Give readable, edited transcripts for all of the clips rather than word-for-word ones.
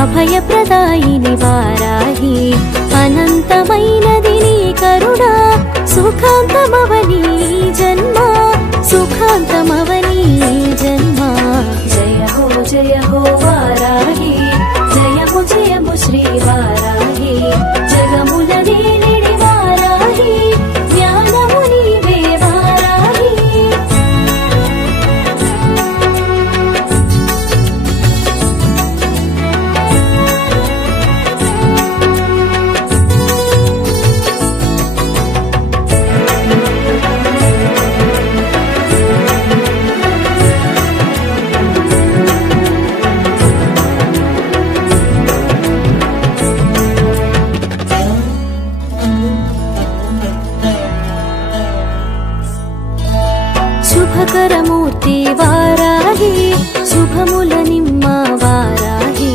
అభయప్రదాయిని వారాహి అనంతమైనది నీ కరుణ సుఖాంతమవని జన్మ సుఖాంతమవని జన్మ జయ హో వారాహి జయము జయము శ్రీ వారాహి జగముల నేలిడి వారాహి జ్ఞానము నీవే వారాహి శుభకరమూర్తి వారాహి శుభముల నిమ్మ వారాహి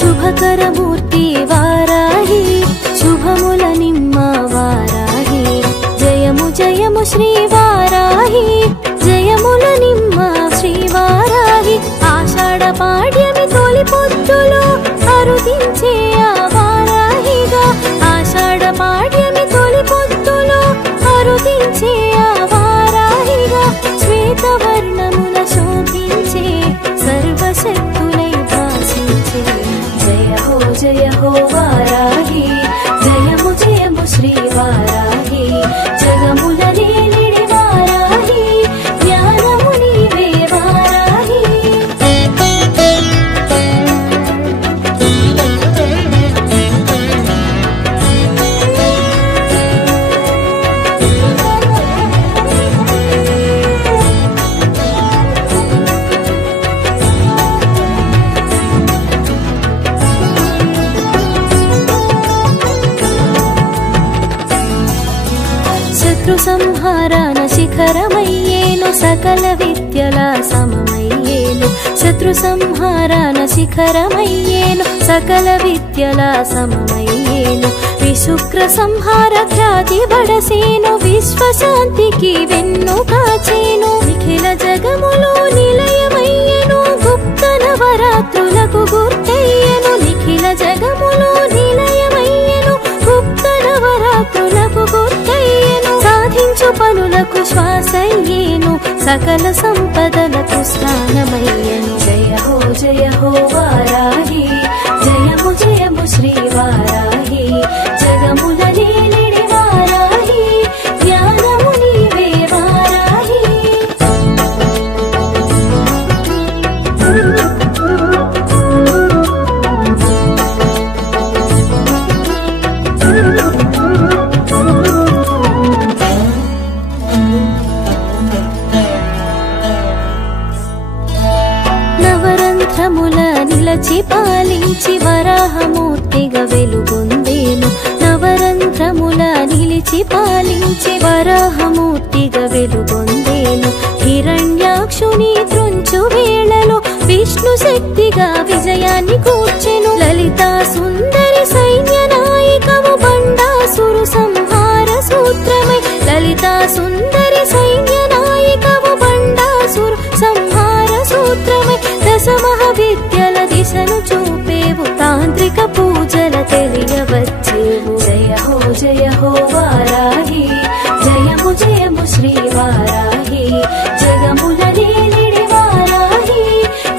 శుభకరమూర్తి వారాహి శుభముల నిమ్మ వారాహి జయము జయము శ్రీ వారాహి జయముల నిమ్మ శ్రీ వారాహి ఆషాఢ పాడ్యమి తొలి పొద్దులో అరుదించే ఆ వారాహిగా ఆషాఢ పాడ్యమి తొలి పొద్దులో అరుదించే ఆ వారాహిగా శ్వేతవర్ణమున శోభించే సర్వశక్తులై భాషించే జయ హో వారాహి జయము జయము శ్రీ వారాహి జగముల నేలిడి వారాహి జ్ఞానము నీవే వారాహి శత్రు సంహారాన శిఖరమయ్యేను సకల విద్యల సమమయ్యేను శత్రు సంహారాన శిఖరమయ్యేను సకల విద్యల సమమయ్యేను విశుక్ర సంహార ఖ్యాతి బడసేను విశ్వశాంతికి వెన్ను కాచేను నిఖిల జగములో నిలయమయ్యేను గుప్త నవరాత్రులకు గుర్తయ్యేను నిఖిల జగములో నిలయమయ్యేను గుప్త నవరాత్రులకు గుర్తయ్యేను సాధించు పనులకు శ్వాసయ్యేను సకల సంపదలకు స్థానమయ్యేను జయ హో వారాహి జయము జయము శ్రీ వారాహి జగముల నేలిడి వారాహి జ్ఞానము నీవే వారాహి నవరంధ్రముల నిలచి పాలించి వరాహమూర్తిగా వెలుగొందేను నవరంధ్రముల నిలిచి పాలించి వరాహమూర్తిగా వెలుగొందేను హిరణ్యాక్షుని త్రుంచు వేళలో విష్ణు శక్తిగా విజయాన్ని కూర్చెను లలితా సుందరి సైన్య నాయకము బండాసురు సంహార సూత్రమై లలితా సుందరి సైన్య నాయకము బండాసురు సంహార సూత్రమై దశ మహావిద్యల దిశను చూపేవు తాంత్రిక పూజల తెలియవచ్చేవు జయ హో వారాహి జయము జయము శ్రీ వారాహి జగముల నేలిడి వారాహి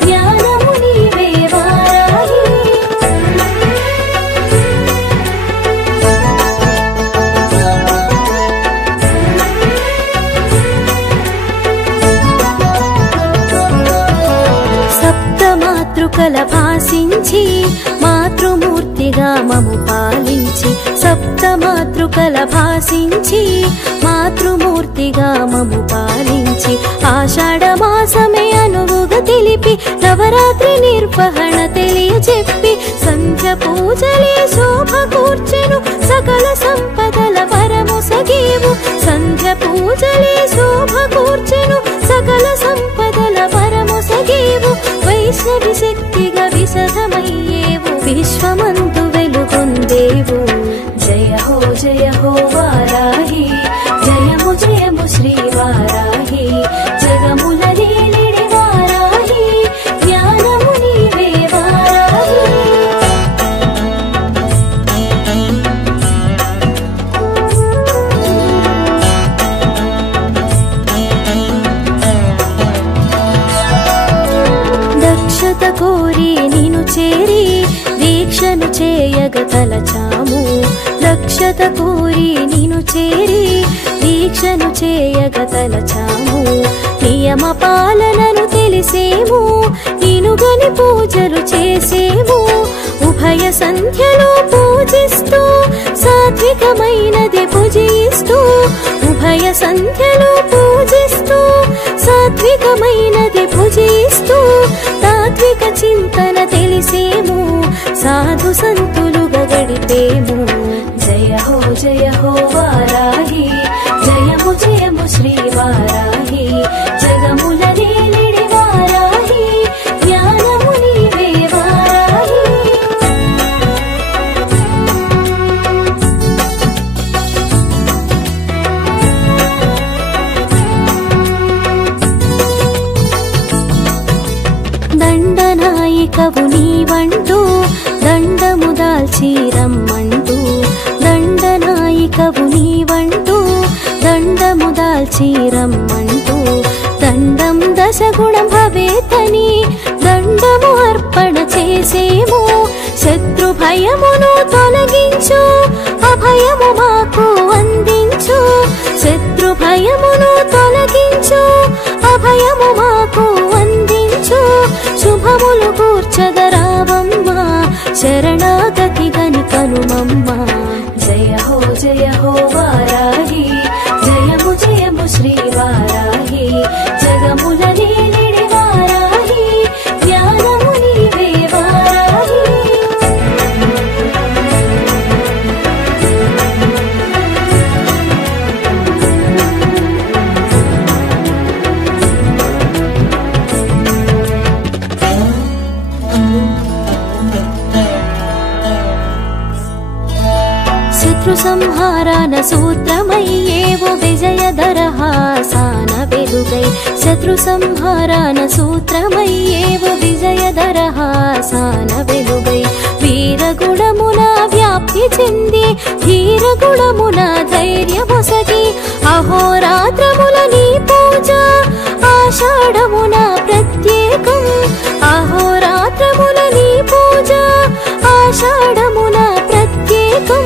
జ్ఞానము నీవే వారాహి సప్తమాతృకల భాసించి మాతృమూర్తిగా మము పాలించి సప్తమాతృకల భాసించి మాతృమూర్తిగా మము పాలించి ఆషాఢ మాసమే అనువుగా తెలిపి నవరాత్రి నిర్వహణ తెలియజెప్పి సంధ్య పూజలే శోభ వెలసిలేవు జయ హో వారాహి జయము జయము శ్రీ వారాహి జగముల నీలిడి వారాహి జ్ఞానము నీవే వారాహి దక్షత కోరి నిను చేరి దీక్షను చేయగ తలచాము దక్షత కోరి నిను చేరి దీక్షను చేయగ తలచాము నియమ పాలనను తెలిసేము నినుగని పూజలు చేసేము ఉభయ సంధ్యలో పూజిస్తూ సాత్వికమైనది పూజిస్తూ ఉభయ సంధ్యలో పూజిస్తూ సాత్వికమైనది పూజిస్తూ తాత్విక చింతన తెలిసేము సాధు సంతులుగా గడిపేము జయ హో వారాహి జయము జయము శ్రీ వారాహి జగముల నీలిడి వారాహి జ్ఞానము నీవే వారాహి దండనాయికవు నీవంటూ దండము దాల్చి రమ్మంటూ దండనాయికవు నీవంటూ దండము దాల్చి రమ్మంటూ దండం దశగుణం భవేతని దండము అర్పణ చేసేము శత్రు భయమును తొలగించు అభయము మాకు అందించు శత్రు భయమును తొలగించు అభయము మాకు అందించు శుభములు కూర్చగరావమ్మ శరణాగతి గని కనుమమ్మ జయ హో వారాహి జయము జయము శ్రీ వారాహి జగముల నీలిడి వారాహి జ్ఞానము నీవే వారాహి శత్రు సంహారాన సూత్రమయ్యేవు విజయదరహాసాన వెలుగై శత్రు సంహారాన సూత్రమయ్యేవు విజయదరహాసాన వెలుగై వీరగుణమున వ్యాప్తి చెంది ధీరగుణమున ధైర్యమొసగి అహోరాత్రముల నీ పూజ ఆషాఢమున ప్రత్యేకం అహోరాత్రముల నీ పూజ ఆషాఢమున ప్రత్యేకం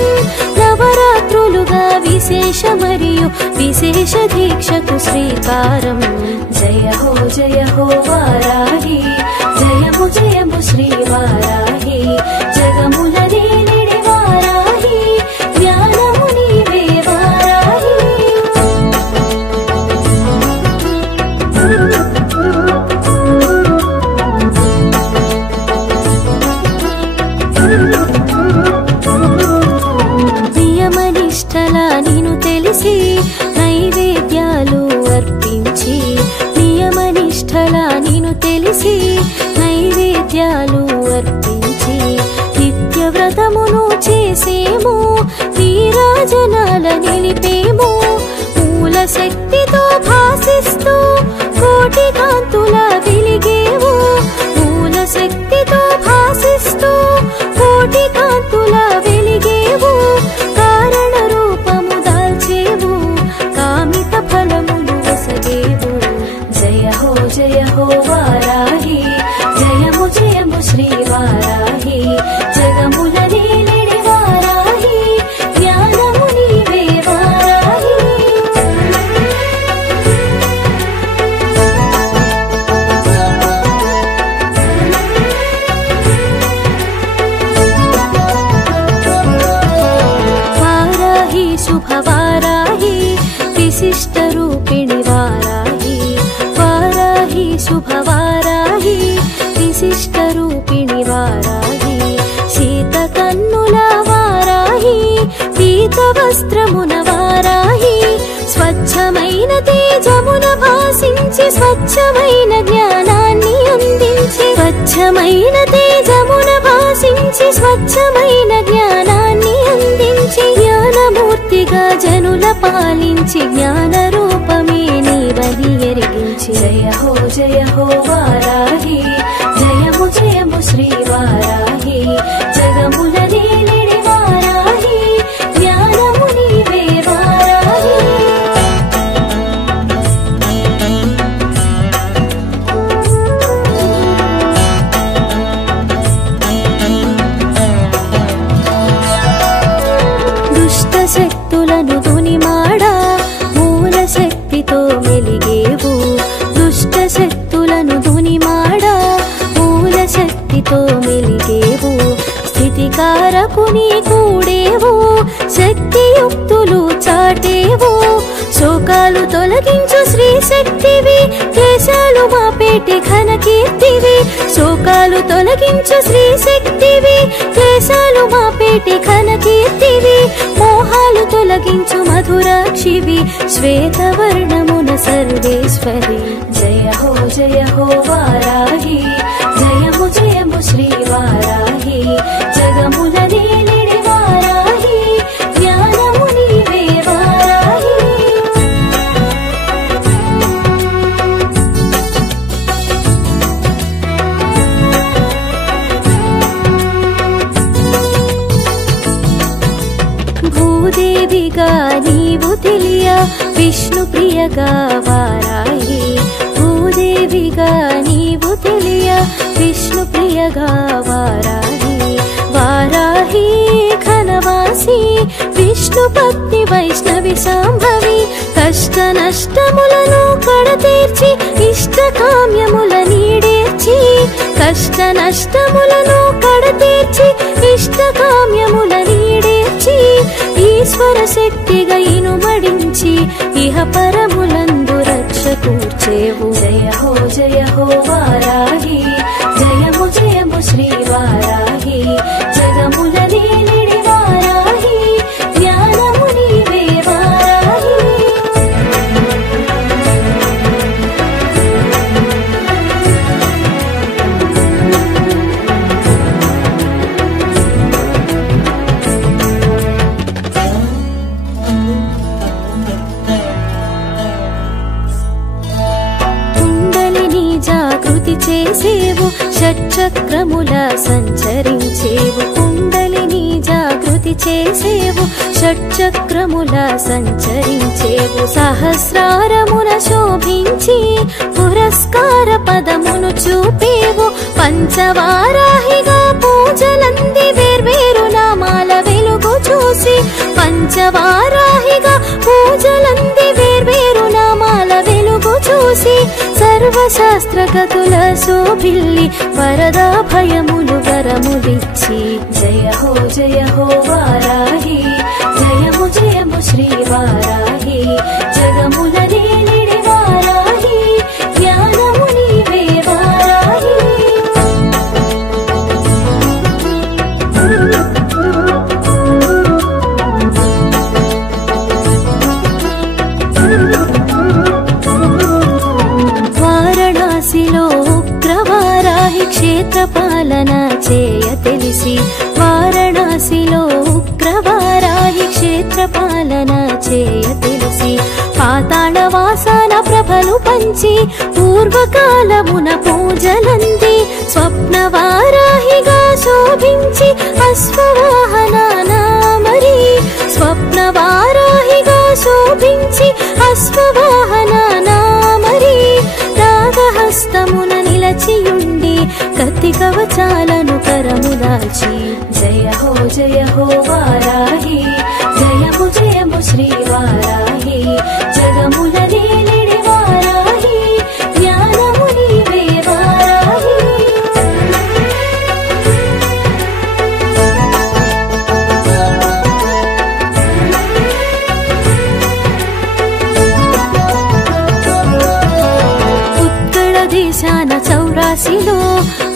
నవరాత్రులుగా విశేష మరియు విశేష దీక్షకు శ్రీకారం జయ హో వారాహి జయము జయము శ్రీ వారాహి జగముల నీలిడి వారాహి జ్ఞానము నీవే వారాహి నియమనిష్టల నిను తెలిసి నైవేద్యాలు అర్పించి నియమనిష్టల నిను తెలిసి నైవేద్యాలు అర్పించి నిత్యవ్రతమును చేసేము నీరాజనాల నిలిపేము మూల శక్తితో భాసిస్తూ కోటి కాంతుల వెలిగేవు మూల శక్తితో భాసిస్తూ కోటి కాంతుల వెలిగేవు కారణ రూపము దాల్చేవు కామిత ఫలములు వసగేవు జయ హో వారాహి జయము జయము శ్రీ వారాహి జగముల నీలిడి వారాహి జ్ఞానము నీవే వారాహి వారాహి శుభవారాహి విశిష్ట రూపిణి వారాహి వారాహి శుభవారాహి విశిష్ట రూపిణి వారాహి శీత కన్నుల వారాహి పీత వస్త్రమున వారాహి స్వచ్ఛమైన తేజమున భాసించి స్వచ్ఛమైన జ్ఞానాన్ని అందించి స్వచ్ఛమైన తేజమున భాసించి స్వచ్ఛమైన జ్ఞానాన్ని పాలించి జ్ఞాన రూపమే నీవని ఎరిగించి జయ హో వారాహి జయము జయము శ్రీ వారాహి జగముల నీలిడి వారాహి జ్ఞానము నీవే వారాహి. దుష్ట శక్తులను దునిమాడా మూల శక్తితో మెలిగేవు దుష్ట శక్తులను దునిమాడా మూల శక్తితో మెలిగేవు స్థితికారకుని కూడేవు శక్తియుక్తులు చాటేవు శోకాలు తొలగించు శ్రీ శక్తివి క్లేశాలు మాపేటి ఘన కీర్తివి శోకాలు తొలగించు శ్రీ శక్తివి క్లేశాలు మాపేటి ఘన కీర్తివి మోహాలు తొలగించు మధురాక్షివి శ్వేతవర్ణమున సర్వేశ్వరి జయ హో వారాహి జయము జయము శ్రీ వారాహి జగముల నీలిడి వారాహి జ్ఞానము నీవే వారాహి. భూదేవిగా నీవు తెలియ విష్ణు ప్రియగా వారాహి భూదేవిగా నీవు తెలియ విష్ణు ప్రియగా వారాహి వారాహి ఘనవాసి విష్ణు పత్ని వైష్ణవి సాంభవి కష్ట నష్టములను కడతీర్చి ఇష్ట కామ్యముల నీడేర్చి కష్ట నష్టములను కడతీర్చి ఇష్ట కామ్యముల నీడేర్చి ఈశ్వర శక్తిగా ఇనుమడించి ఇహ పరములందు రక్ష కూర్చేవు జయ హో వారాహి జయము జయము శ్రీ వారాహి జగముల నీలిడి వారాహి జ్ఞానము నీవే వారాహి. జాగృతి చేసేవు షట్చక్రముల సంచరించేవు కుండలిని జాగృతి చేసేవు షట్చక్రముల సంచరించేవు సహస్రారమున శోభించి పురస్కార పదమును చూపేవు పంచవారాహిగా పూజలంది వేర్వేరు నామాల వెలుగు చూసి పంచవారాహిగా పూజలంది వేర్వేరు నామాల వెలుగు చూసి సర్వశాస్త్రగతుల శోభిల్లి వరదా భయములు వరములిచ్చి జయ హో వారాహి జయము జయము శ్రీ వారాహి జగముల నీలిడి వారాహి జ్ఞానము నీవే వారాహి. వారణాసిలో ఉగ్రవారాహి క్షేత్రపాలన చేయ తెలిసి వారణాసిలో ఉగ్రవారాహి క్షేత్రపాలన చేయ తెలిసి పాతాళవాసన ప్రభలు పంచి పూర్వకాలమున పూజలంది స్వప్నవారాహిగా శోభించి అశ్వవాహన నామరి స్వప్నవారాహిగా శోభించి అశ్వవాహన నామరి రాగహస్తమున నిలచియుండి కత్తి కవచాలను కరముదాల్చి జయ హో వారాహి జయము జయము శ్రీ వారాహి జగముల నీలిడి వారాహి జ్ఞానము నీవే వారాహి. ఉత్కళ దేశాన చౌరాసిలో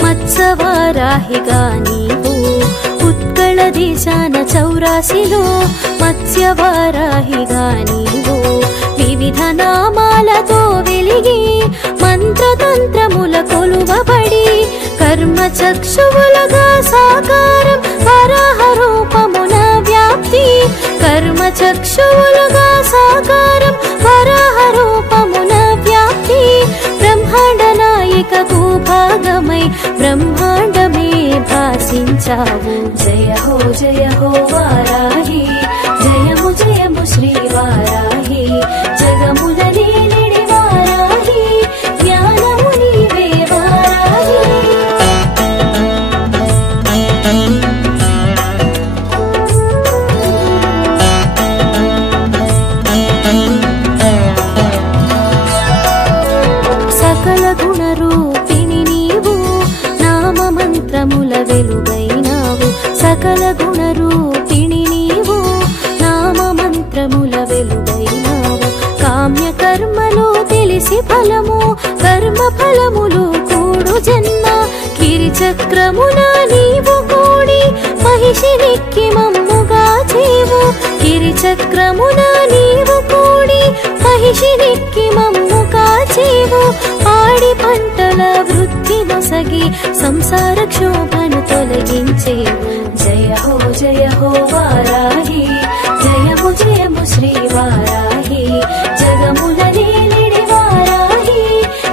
మత్స్యవారాహిగా నీవు ఉత్కళ దేశాన చౌరాసిలో మత్స్యవారాహిగా నీవు వివిధ నామాలతో వెలిగి మంత్రతంత్రముల కొలువబడి కర్మ చక్షువులుగా సాకారం వరాహ రూపమున వ్యాప్తి కర్మ చక్షువులుగా సాకారం వరాహ రూపమున వ్యాప్తి బ్రహ్మాండ నాయకకు భాగమై బ్రహ్మాండమే భాసించావు జయ హో వారాహి జయము జయము శ్రీ వారాహి జగముల నీలిడి వారాహి జ్ఞానము నీవే వారాహి సకల గుణరూపిణి నీవు నామ మంత్రముల వెలుగైనావు సకల గుణరూపిణి నీవు నామ మంత్రముల వెలుగైనావు కామ్య కర్మలు తెలిసి ఫలము కర్మ ఫలములు కూడు జన్మ గిరిచక్రమున నీవు కూడి మహిషినిక్కి మమ్ముగా చేవు గిరిచక్రమున నీవు కూడి మహిషినిక్కి మమ్ముగా చేవు పాడి పంటల వృద్ధి నొసగి సంసార క్షోభను తొలగించేవు జయ హో వారాహి జయము జయము శ్రీ వారాహి జగముల నీలిడి వారాహి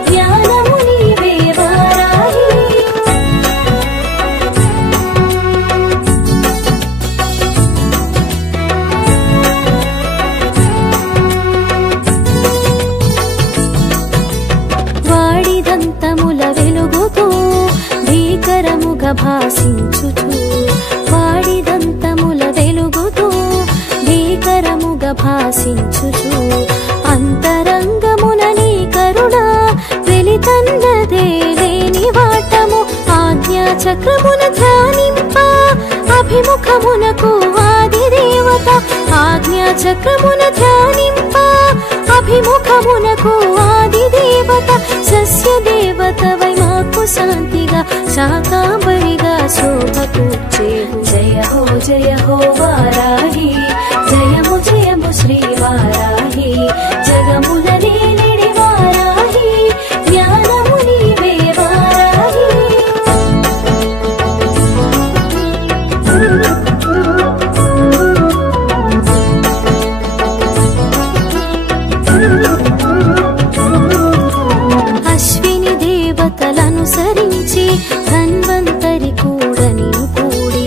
జ్ఞానము నీవే వారాహి వాడిదంతముల వెలుగుతూ భీకరముగా భాసించుచు వాడిదంతముల వెలుగుతూ భీకరముగా భాసించుచు అంతరంగమున నీ కరుణ వెలితన్నదే లేని వాటము ఆజ్ఞా చక్రమున ధ్యానింప అభిముఖమునకు ఆది దేవత ఆజ్ఞా చక్రమున ధ్యానింప అభిముఖమునకు ఆది దేవత సస్య దేవతవై మాకు శాంతిగా శాకాంబరిగా శోభ కూర్చేవు జయ హో వారాహి జయము జయము శ్రీ వారాహి జగముల నీలిడి వారాహి జ్ఞానము నీవే వారాహి అశ్విని దేవతలనుసరించి ధన్వంతరి కూడా నీవు కూడి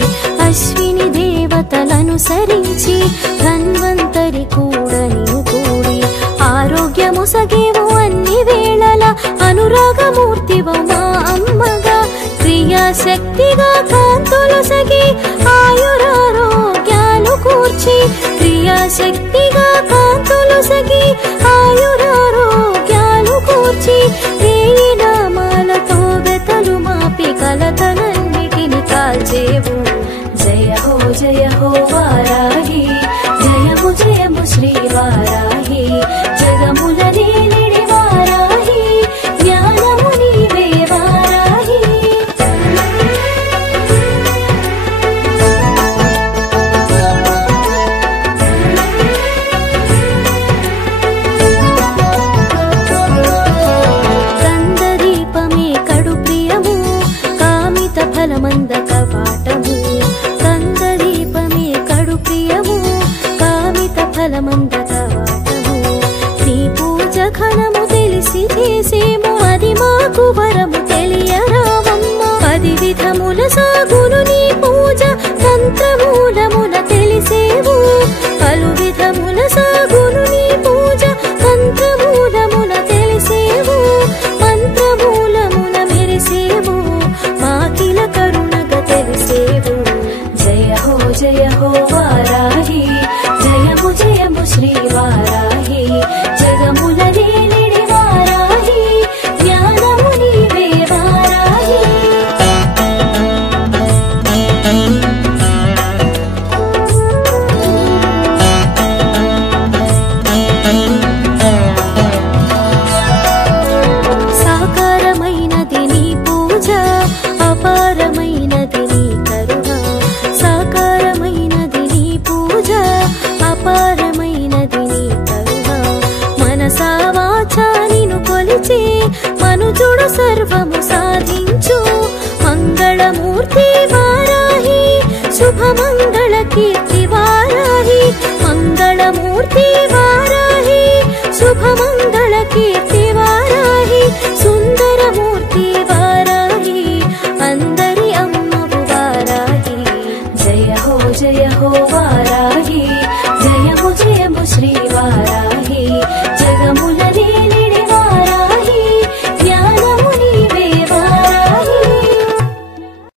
అశ్విని దేవతలనుసరించి ధన్వంతరి కూడా నీవు కూడి ఆరోగ్యము సగేవు అన్ని వేళల అనురాగమూర్తివు మా అమ్మగా క్రియాశక్తిగా కాంతులు సగి ఆయురారోగ్యాలు కూర్చి క్రియాశక్తిగా కాంతులు సగి ఆయురారోగ్యాలు కూర్చి వేయి నామాలతో వెతలు మాపి కలతలన్నిటిని కాల్చేవు జయ హో వారాహి జయము జయము శ్రీ వారాహి జగముల నీలిడి వారాహి జ్ఞానము నీవే వారాహి కందదీపమే కడు ప్రియము కామిత ఫలమంద కవాటము కందదీపమే కడు ప్రియము కామిత ఫలమంద కవాటము నీ పూజ ఘనము తెలిసి చేసేము అది మాకు వరము తెలియరావమ్మ 10 విధముల సాగును నీ పూజ తంత్రమూలమున తెలిసేవు పలు విధముల సాగును నీ పూజ తంత్రమూలమున తెలిసేవు మంత్రమూలమున మెరిసేవు మాకిల కరుణగా తెలిసేవు జయ హో వారాహి జయము జయము శ్రీ వారాహి జగముల నీలిడి వారాహి జ్ఞానము నీవే వారాహి సాకారమైనది నీ పూజ అపారమైనది నీ కరుణ సాకారమైనది నీ పూజ అపారమైనది నీ కరుణ మనసా వాచా నిన్ను కొలిచే మనుజుడు సర్వము సాధించు మంగళమూర్తి వారాహి శుభమంగళ కీర్తి వారాహి మంగళ మంగళ కీర్తి